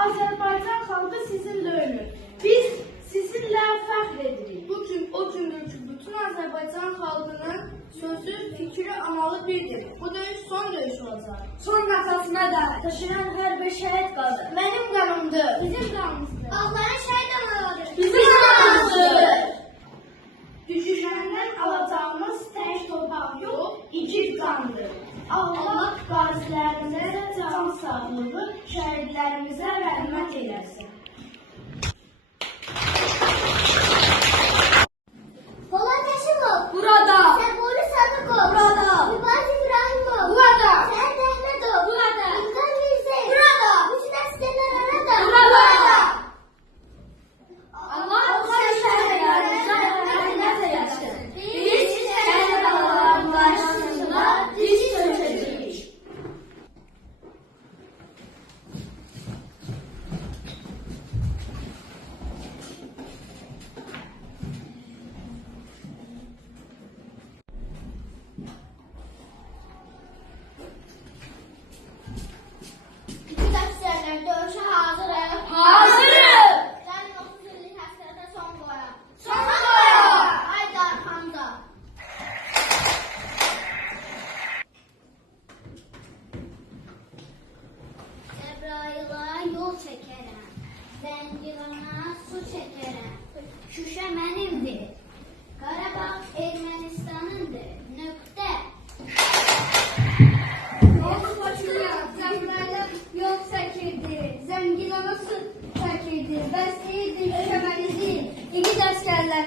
Azərbaycan xalqı sizinlə ölür. Biz sizinlə fəxr edirik. Bu gün o gündür ki, bütün Azərbaycan xalqının sözü, fikri, amalı birdir. Bu döyüş son döyüş olacaq. Son nəfəsinə də taşıyan hər bir şəhid qadı. Mənim qanımdır. Bizim qanımızdır. Allah'ın şəhid analıdır. Bizim qanımızdır. Düşüşəndən alacağımız tək torpaq yox, igid qandır. Allah qazilərimizə can sağlığı, şəhidlərimizə rəhmət eləsin. Polat Yaşımov. Burada. Səburi Sadıqov. Burada. Mübaz İbrahimov. Burada. Səhət Əhmədov. Burada. İlqar Mirzəyev. Burada. Bütün əsgərlər arada. Burada. Allah şəhidlərimizə rəhmət eləsin. Biz şəhid anaların qarşısında diz çökəcəyik. Bütün əsgərlər döyüşə hazırıq. Hazırıq. Gəlin 30 illik həsrətə son qoyaq. Son qoyaq. Haydi arxamda. Cəbrayıla yol çəkərəm. Zəngilana su çəkərəm. Şuşa mənimdir. Qarabağ Ermənistanındır. Nöqtə. Yol başına zənglərlə yol çəkirdi. Zəngilana su çəkirdi. Bəs iyidir, şəməlidir. İgid əsgərlər